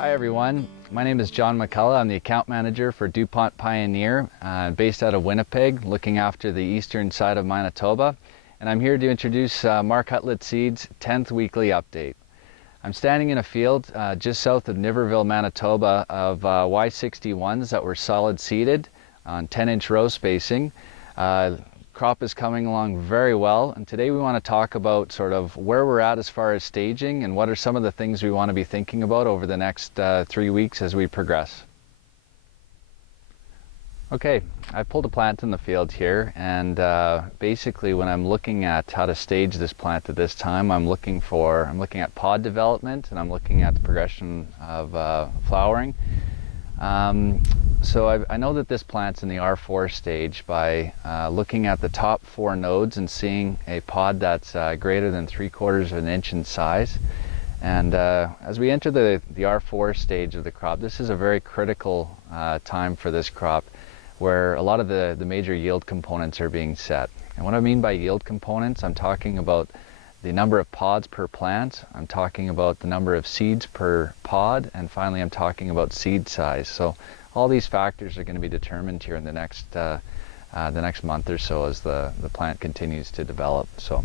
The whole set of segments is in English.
Hi everyone, my name is John McCullough. I'm the account manager for DuPont Pioneer, based out of Winnipeg, looking after the eastern side of Manitoba. And I'm here to introduce Mark Hutlett Seeds' 10th weekly update. I'm standing in a field just south of Niverville, Manitoba of Y61s that were solid seeded on 10-inch row spacing. Crop is coming along very well, and today we want to talk about sort of where we're at as far as staging and what are some of the things we want to be thinking about over the next 3 weeks as we progress. Okay, I pulled a plant in the field here, and basically when I'm looking at how to stage this plant at this time, I'm looking at pod development, and I'm looking at the progression of flowering. So I know that this plant's in the R4 stage by looking at the top 4 nodes and seeing a pod that's greater than 3/4 of an inch in size. And as we enter the R4 stage of the crop, this is a very critical time for this crop, where a lot of the major yield components are being set. And what I mean by yield components, I'm talking about the number of pods per plant, I'm talking about the number of seeds per pod, and finally I'm talking about seed size. So all these factors are going to be determined here in the next month or so as the plant continues to develop. So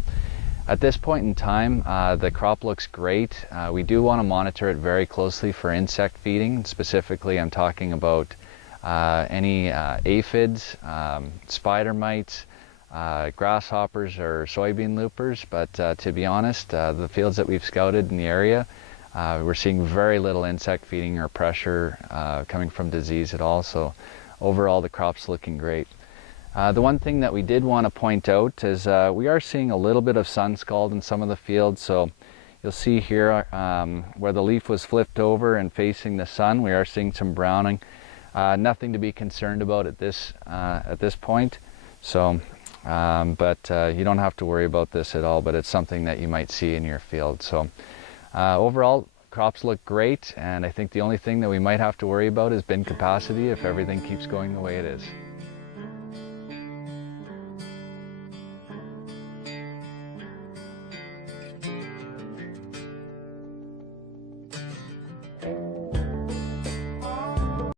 at this point in time, the crop looks great. We do want to monitor it very closely for insect feeding. Specifically, I'm talking about any aphids, spider mites, grasshoppers or soybean loopers, but to be honest, the fields that we've scouted in the area, we're seeing very little insect feeding or pressure coming from disease at all. So overall, the crop's looking great. The one thing that we did want to point out is we are seeing a little bit of sun scald in some of the fields. So you'll see here where the leaf was flipped over and facing the sun, we are seeing some browning. Nothing to be concerned about at this point. So, but you don't have to worry about this at all, but it's something that you might see in your field. So overall, crops look great, and I think the only thing that we might have to worry about is bin capacity if everything keeps going the way it is.